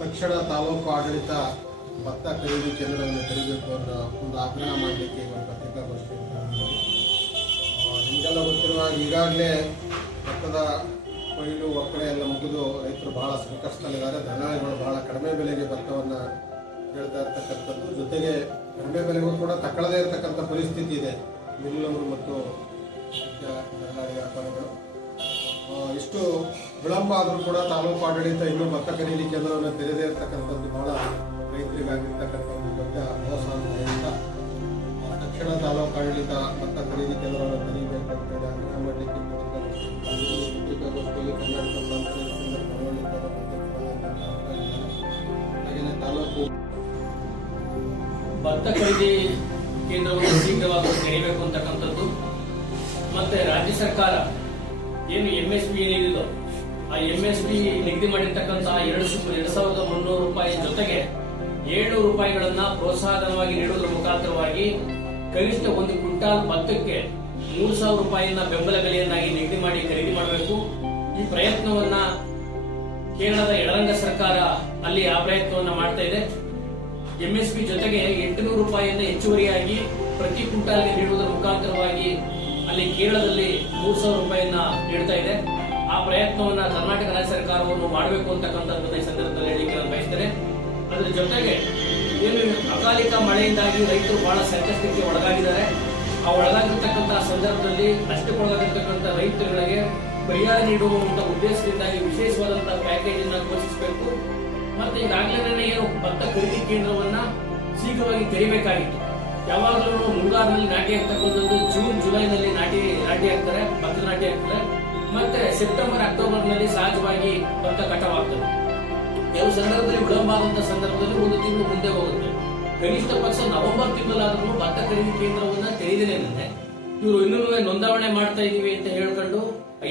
ತಕ್ಷಣ ತಾಲೂಕು ಆಡಳಿತ ಭತ್ತ ಖರೀದಿ ಕೇಂದ್ರವನ್ನು ತೆರಬೇಕು ಅನ್ನೋ ಒಂದು ಆಗ್ರಹ ಮಾಡಲಿಕ್ಕೆ ಒಂದು ಪತ್ರಿಕಾಗೋಷ್ಠಿ ನಿಮಗೆಲ್ಲ ಗೊತ್ತಿರುವ ಈಗಾಗಲೇ ಭತ್ತದ ಕೊಯ್ಲು, ಒಕ್ಕಣೆ ಎಲ್ಲ ಮುಗಿದು ರೈತರು ಬಹಳ ಸಂಕಷ್ಟದಲ್ಲಿದ್ದಾರೆ. ದಲ್ಲಾಳಿಗಳು ಬಹಳ ಕಡಿಮೆ ಬೆಲೆಗೆ ಭತ್ತವನ್ನು ಹೇಳ್ತಾ ಇರ್ತಕ್ಕಂಥದ್ದು. ಜೊತೆಗೆ ಕಡಿಮೆ ಬೆಲೆಗೂ ಕೂಡ ತಕ್ಕಳದೇ ಇರತಕ್ಕಂಥ ಪರಿಸ್ಥಿತಿ ಇದೆ. ಮಿಲ್ಲವರು ಮತ್ತು ದಲ್ಲಾಳಿ ವ್ಯಾಪಾರಿಗಳು ಇಷ್ಟು ವಿಳಂಬ ಆದರೂ ಕೂಡ ತಾಲೂಕು ಆಡಳಿತ ಇನ್ನೂ ಭತ್ತ ಖರೀದಿ ಕೇಂದ್ರವನ್ನು ತೆರೆದೇ ಇರತಕ್ಕಂಥದ್ದು ಬಹಳ ರೈತರಿಗಾಗಿರ್ತಕ್ಕಂಥ ಒಂದು ದೊಡ್ಡ ಮೋಸ ಅಂತ ತಕ್ಷಣ ತಾಲೂಕು ಆಡಳಿತ ಭತ್ತ ಖರೀದಿ ಕೇಂದ್ರವನ್ನು ತೆರೀಬೇಕು ಅಂತ ಹೇಳಿ ಆಗ್ರಹ ಮಾಡಲಿಕ್ಕೆ ತಾಲೂಕು ಭತ್ತ ಖರೀದಿ ಕೇಂದ್ರವನ್ನು ಶೀಘ್ರವಾಗಿ ತೆರೀಬೇಕು ಅಂತಕ್ಕಂಥದ್ದು. ಮತ್ತೆ ರಾಜ್ಯ ಸರ್ಕಾರ ಏನು ಎಂ ಎಸ್ ಪಿ ಏನಿದೆಯೋ ಆ ಎಂ ಎಸ್ ಪಿ ನಿಗದಿ ಮಾಡಿರ್ತಕ್ಕಂತಹ ಎರಡು ಎರಡ್ ಸಾವಿರದ ಮುನ್ನೂರು ರೂಪಾಯಿ ಜೊತೆಗೆ ಏಳ್ನೂರು ರೂಪಾಯಿಗಳನ್ನ ಪ್ರೋತ್ಸಾಹಧನವಾಗಿ ನೀಡುವುದರ ಮುಖಾಂತರವಾಗಿ ಕನಿಷ್ಠ ಒಂದು ಕ್ವಿಂಟಾಲ್ ಭತ್ತಕ್ಕೆ ಮೂರು ಸಾವಿರ ರೂಪಾಯಿಯನ್ನ ಬೆಂಬಲ ಬೆಲೆಯನ್ನಾಗಿ ನಿಗದಿ ಮಾಡಿ ಖರೀದಿ ಮಾಡಬೇಕು. ಈ ಪ್ರಯತ್ನವನ್ನ ಕೇರಳದ ಎಡರಂಗ ಸರ್ಕಾರ ಅಲ್ಲಿ ಆ ಪ್ರಯತ್ನವನ್ನ ಮಾಡ್ತಾ ಇದೆ. ಎಂಎಸ್ಪಿ ಜೊತೆಗೆ ಎಂಟುನೂರು ರೂಪಾಯಿಯನ್ನು ಹೆಚ್ಚುವರಿಯಾಗಿ ಪ್ರತಿ ಕ್ವಿಂಟಾಲ್ಗೆ ನೀಡುವುದರ ಮುಖಾಂತರವಾಗಿ ಅಲ್ಲಿ ಕೇರಳದಲ್ಲಿ ಮೂರ್ ಸಾವಿರ ರೂಪಾಯಿಯನ್ನ ನೀಡ್ತಾ ಇದೆ. ಆ ಪ್ರಯತ್ನವನ್ನ ಕರ್ನಾಟಕ ರಾಜ್ಯ ಸರ್ಕಾರವನ್ನು ಮಾಡಬೇಕು ಅಂತಕ್ಕಂಥದ್ದನ್ನ ಈ ಸಂದರ್ಭದಲ್ಲಿ ಹೇಳಿಕೆ ನಾನು ಬಯಸ್ತೇನೆ. ಅದರ ಜೊತೆಗೆ ಏನು ಅಕಾಲಿಕ ಮಳೆಯಿಂದಾಗಿ ರೈತರು ಬಹಳ ಸಂಕಷ್ಟಕ್ಕೆ ಒಳಗಾಗಿದ್ದಾರೆ. ಆ ಒಳಗಾಗಿರ್ತಕ್ಕಂತಹ ಸಂದರ್ಭದಲ್ಲಿ ನಷ್ಟಕ್ಕೊಳಗಾಗಿರ್ತಕ್ಕಂಥ ರೈತರುಗಳಿಗೆ ಪರಿಹಾರ ನೀಡುವಂತ ಉದ್ದೇಶದಿಂದಾಗಿ ವಿಶೇಷವಾದಂತಹ ಪ್ಯಾಕೇಜ್ ಅನ್ನ ಘೋಷಿಸಬೇಕು. ಮತ್ತೆ ಈಗಾಗಲೇ ಏನು ಭತ್ತ ಖರೀದಿ ಕೇಂದ್ರವನ್ನ ಶೀಘ್ರವಾಗಿ ತೆರಿಬೇಕಾಗಿತ್ತು. ಯಾವಾಗಲೂ ಮುಂಗಾರಿನಲ್ಲಿ ನಾಟಿ ಆಗ್ತಕ್ಕಂಥದ್ದು ಜೂನ್, ಜುಲೈನಲ್ಲಿ ನಾಟಿ ನಾಟಿ ಹಾಕ್ತಾರೆ ಭತ್ತದ ನಾಟಿ ಹಾಕ್ತಾರೆ ಮತ್ತೆ ಸೆಪ್ಟೆಂಬರ್ ಅಕ್ಟೋಬರ್ನಲ್ಲಿ ಸಹಜವಾಗಿ ಭತ್ತ ಕಟಾವಾಗ್ತದೆ. ಕೆಲವು ಸಂದರ್ಭದಲ್ಲಿ ವಿಳಂಬ ಆದಂತ ಸಂದರ್ಭದಲ್ಲಿ ಒಂದು ತಿಂಗಳು ಮುಂದೆ ಹೋಗುತ್ತೆ. ಕನಿಷ್ಠ ಪಕ್ಷ ನವೆಂಬರ್ ತಿಂಗಳಾದ್ರೂ ಭತ್ತ ಖರೀದಿ ಕೇಂದ್ರವನ್ನ ತೆರೆದಿದೆ ಇವರು ಇನ್ನೂ ನೋಂದಾವಣೆ ಮಾಡ್ತಾ ಇದೀವಿ ಅಂತ ಹೇಳ್ಕೊಂಡು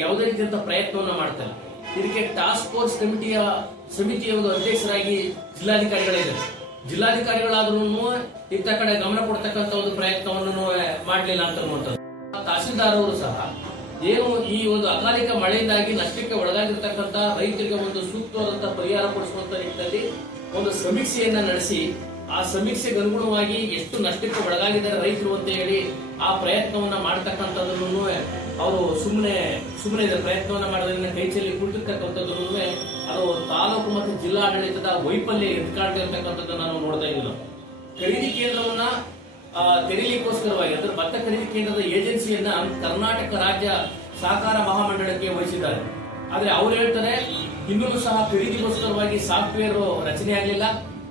ಯಾವುದೇ ರೀತಿಯಂತ ಪ್ರಯತ್ನವನ್ನ ಮಾಡ್ತಾರೆ ಇದಕ್ಕೆ ಟಾಸ್ಕ್ ಫೋರ್ಸ್ ಕಮಿಟಿಯ ಸಮಿತಿಯ ಒಂದು ಅಧ್ಯಕ್ಷರಾಗಿ ಜಿಲ್ಲಾಧಿಕಾರಿಗಳಿದ್ದಾರೆ. ಜಿಲ್ಲಾಧಿಕಾರಿಗಳಾದ್ರೂ ಇಂಥ ಕಡೆ ಗಮನ ಕೊಡ್ತಕ್ಕಂತ ಒಂದು ಪ್ರಯತ್ನವನ್ನು ಮಾಡಲಿಲ್ಲ ಅಂತ ತಹಸೀಲ್ದಾರ್ ಅವರು ಸಹ ಏನು ಈ ಒಂದು ಅಕಾಲಿಕ ಮಳೆಯಿಂದಾಗಿ ನಷ್ಟಕ್ಕೆ ಒಳಗಾಗಿರ್ತಕ್ಕಂಥ ರೈತರಿಗೆ ಒಂದು ಸೂಕ್ತವಾದಂತಹ ಪರಿಹಾರ ಕೊಡಿಸುವಂತ ನಿಟ್ಟಿನಲ್ಲಿ ಒಂದು ಸಮೀಕ್ಷೆಯನ್ನ ನಡೆಸಿ ಆ ಸಮೀಕ್ಷೆಗೆ ಅನುಗುಣವಾಗಿ ಎಷ್ಟು ನಷ್ಟಕ್ಕೆ ಒಳಗಾಗಿದ್ದಾರೆ ರೈತರು ಅಂತ ಹೇಳಿ ಆ ಪ್ರಯತ್ನವನ್ನ ಮಾಡ್ತಕ್ಕಂಥದ್ದನ್ನು ಅವರು ಸುಮ್ಮನೆ ಸುಮ್ಮನೆ ಪ್ರಯತ್ನವನ್ನ ಮಾಡೋದ್ರಿಂದ ಕೈ ಚೆಲ್ಲಿ ಕುಳಿತಿರ್ತಕ್ಕಂಥದ್ದನ್ನು ಅದು ತಾಲೂಕು ಮತ್ತು ಜಿಲ್ಲಾಡಳಿತದ ವೈಫಲ್ಯ ಎದ್ಕಾಡ್ತಿರ್ತಕ್ಕಂಥದ್ದು ನಾವು ನೋಡ್ತಾ ಇದ್ದೀವಿ ನಾವು ಖರೀದಿ ಕೇಂದ್ರವನ್ನ ತೆರೀಲಿಕ್ಕೋಸ್ಕರವಾಗಿ ಅಂದ್ರೆ ಭತ್ತ ಖರೀದಿ ಕೇಂದ್ರದ ಏಜೆನ್ಸಿಯನ್ನ ಕರ್ನಾಟಕ ರಾಜ್ಯ ಸಹಕಾರ ಮಹಾಮಂಡಳಕ್ಕೆ ವಹಿಸಿದ್ದಾರೆ. ಆದ್ರೆ ಅವ್ರು ಹೇಳ್ತಾರೆ, ಇನ್ನೂ ಸಹ ಖರೀದಿಗೋಸ್ಕರವಾಗಿ ಸಾಫ್ಟ್ವೇರ್ ರಚನೆ ಆಗಲಿಲ್ಲ.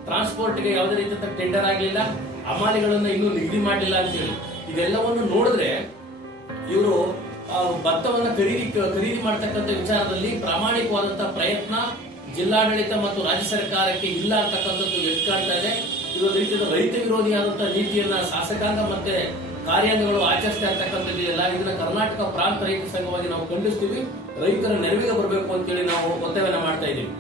ಟ್ರಾನ್ಸ್ಪೋರ್ಟ್ಗೆ ಯಾವುದೇ ರೀತಿಯ ಟೆಂಡರ್ ಆಗಲಿಲ್ಲ. ಹಮಾಲಿಗಳನ್ನ ಇನ್ನೂ ನಿಗದಿ ಮಾಡಲಿಲ್ಲ ಅಂತೇಳಿ ಇದೆಲ್ಲವನ್ನು ನೋಡಿದ್ರೆ ಇವರು ಭತ್ತವನ್ನು ಖರೀದಿ ಖರೀದಿ ಮಾಡ್ತಕ್ಕಂಥ ವಿಚಾರದಲ್ಲಿ ಪ್ರಾಮಾಣಿಕವಾದಂತಹ ಪ್ರಯತ್ನ ಜಿಲ್ಲಾಡಳಿತ ಮತ್ತು ರಾಜ್ಯ ಸರ್ಕಾರಕ್ಕೆ ಇಲ್ಲ ಅಂತಕ್ಕಂಥದ್ದು ಎದ್ದು ಕಾಣ್ತಾ ಇದೆ. ಇದೊಂದು ರೀತಿಯ ರೈತ ವಿರೋಧಿಯಾದಂತಹ ನೀತಿಯನ್ನ ಶಾಸಕಾಂಗ ಮತ್ತೆ ಕಾರ್ಯಾಂಗಗಳು ಆಚರಿಸ್ತಾ ಇರ್ತಕ್ಕಂಥದ್ದು ಇದೆಲ್ಲ. ಇದನ್ನ ಕರ್ನಾಟಕ ಪ್ರಾಂತ ರೈತ ಸಂಘವಾಗಿ ನಾವು ಖಂಡಿಸ್ತೀವಿ. ರೈತರ ನೆರವಿಗೆ ಬರಬೇಕು ಅಂತೇಳಿ ನಾವು ಒತ್ತಾಯವನ್ನ ಮಾಡ್ತಾ ಇದ್ದೀವಿ.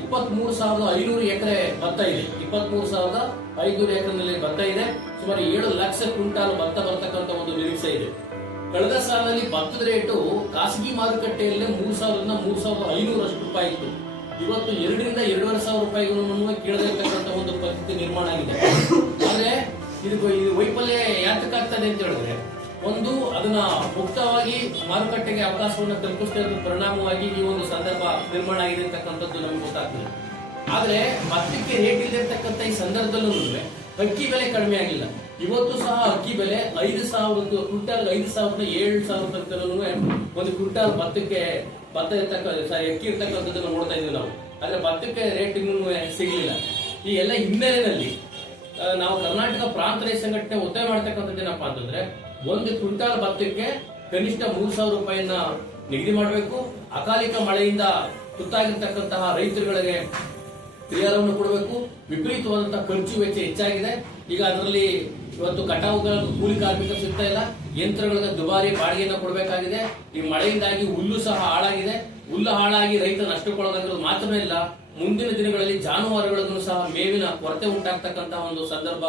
ಇಪ್ಪತ್ತ್ ಮೂರು ಸಾವಿರದ ಐನೂರು ಎಕರೆ ಭತ್ತ ಇದೆ. ಇಪ್ಪತ್ತ್ ಮೂರು ಸಾವಿರದ ಐನೂರು ಎಕರೆನಲ್ಲಿ ಭತ್ತ ಇದೆ. ಸುಮಾರು ಏಳು ಲಕ್ಷ ಕ್ವಿಂಟಾಲ್ ಭತ್ತ ಬರ್ತಕ್ಕಂಥ ಒಂದು ನಿರೀಕ್ಷೆ ಇದೆ. ಕಳೆದ ಸಾಲಿನಲ್ಲಿ ಭತ್ತದ ರೇಟು ಖಾಸಗಿ ಮಾರುಕಟ್ಟೆಯಲ್ಲೇ ಮೂರು ಸಾವಿರದಿಂದ ಮೂರು ಸಾವಿರದ ಐನೂರಷ್ಟು ರೂಪಾಯಿ ಇತ್ತು. ಇವತ್ತು ಎರಡರಿಂದ ಎರಡೂವರೆ ಸಾವಿರ ರೂಪಾಯಿಗಳನ್ನು ಕೇಳದಿರ್ತಕ್ಕಂಥ ಒಂದು ಪರಿಸ್ಥಿತಿ ನಿರ್ಮಾಣ ಆಗಿದೆ. ಆದ್ರೆ ಇದು ವೈಫಲ್ಯ ಯಾತಕ್ಕಾಗ್ತದೆ ಅಂತ ಹೇಳಿದ್ರೆ ಒಂದು, ಅದನ್ನ ಮುಕ್ತವಾಗಿ ಮಾರುಕಟ್ಟೆಗೆ ಅವಕಾಶವನ್ನು ಕಲ್ಪಿಸ್ತಾ ಪರಿಣಾಮವಾಗಿ ಈ ಒಂದು ಸಂದರ್ಭ ನಿರ್ಮಾಣ ಆಗಿದೆ ಅಂತಕ್ಕಂಥದ್ದು ನಮ್ಗೆ ಗೊತ್ತಾಗ್ತದೆ. ಆದ್ರೆ ಭತ್ತಕ್ಕೆ ರೇಟ್ ಇಲ್ಲದಿರ್ತಕ್ಕಂಥ ಈ ಸಂದರ್ಭದಲ್ಲೂ ಅಕ್ಕಿ ಬೆಲೆ ಕಡಿಮೆ ಆಗಿಲ್ಲ. ಇವತ್ತು ಸಹ ಅಕ್ಕಿ ಬೆಲೆ ಐದು ಸಾವಿರದ ಕ್ವಿಂಟಾಲ್ ಐದು ಸಾವಿರದ ಏಳು ಸಾವಿರ ತನಕನೂ ಒಂದು ಕ್ವಿಂಟಾಲ್ ಭತ್ತಕ್ಕೆ, ಭತ್ತ ಇರ್ತಕ್ಕ ಸಾರಿ ಅಕ್ಕಿ ಇರ್ತಕ್ಕಂಥದ್ದನ್ನು ನೋಡ್ತಾ ಇದೀವಿ ನಾವು. ಆದ್ರೆ ಭತ್ತಕ್ಕೆ ರೇಟ್ ಇನ್ನೂ ಸಿಗಲಿಲ್ಲ. ಈ ಎಲ್ಲ ಹಿನ್ನೆಲೆಯಲ್ಲಿ ನಾವು ಕರ್ನಾಟಕ ಪ್ರಾಂತ ರೈತ ಸಂಘಟನೆ ಒತ್ತಾಯ ಮಾಡ್ತಕ್ಕಂಥದ್ದು ಏನಪ್ಪಾ ಅಂತಂದ್ರೆ ಒಂದು ಕ್ವಿಂಟಾಲ್ ಭತ್ತಕ್ಕೆ ಕನಿಷ್ಠ ಮೂರು ಸಾವಿರ ರೂಪಾಯಿಯನ್ನ ನಿಗದಿ ಮಾಡಬೇಕು. ಅಕಾಲಿಕ ಮಳೆಯಿಂದ ತುತ್ತಾಗಿರ್ತಕ್ಕಂತಹ ರೈತರುಗಳಿಗೆ ಪರಿಹಾರವನ್ನು ಕೊಡಬೇಕು. ವಿಪರೀತವಾದಂತಹ ಖರ್ಚು ವೆಚ್ಚ ಹೆಚ್ಚಾಗಿದೆ. ಈಗ ಅದರಲ್ಲಿ ಇವತ್ತು ಕಟಾವುಗಳ ಕೂಲಿ ಕಾರ್ಮಿಕರು ಸಿಗ್ತಾ ಇಲ್ಲ. ಯಂತ್ರಗಳಿಗೆ ದುಬಾರಿ ಬಾಡಿಗೆಯನ್ನು ಕೊಡಬೇಕಾಗಿದೆ. ಈ ಮಳೆಯಿಂದಾಗಿ ಹುಲ್ಲು ಸಹ ಹಾಳಾಗಿದೆ. ಹುಲ್ಲು ಹಾಳಾಗಿ ರೈತ ನಷ್ಟಕ್ಕೊಳಗಾಗಿರೋದು ಮಾತ್ರವೇ ಇಲ್ಲ. ಮುಂದಿನ ದಿನಗಳಲ್ಲಿ ಜಾನುವಾರುಗಳನ್ನು ಸಹ ಮೇವಿನ ಕೊರತೆ ಉಂಟಾಗ್ತಕ್ಕಂತಹ ಒಂದು ಸಂದರ್ಭ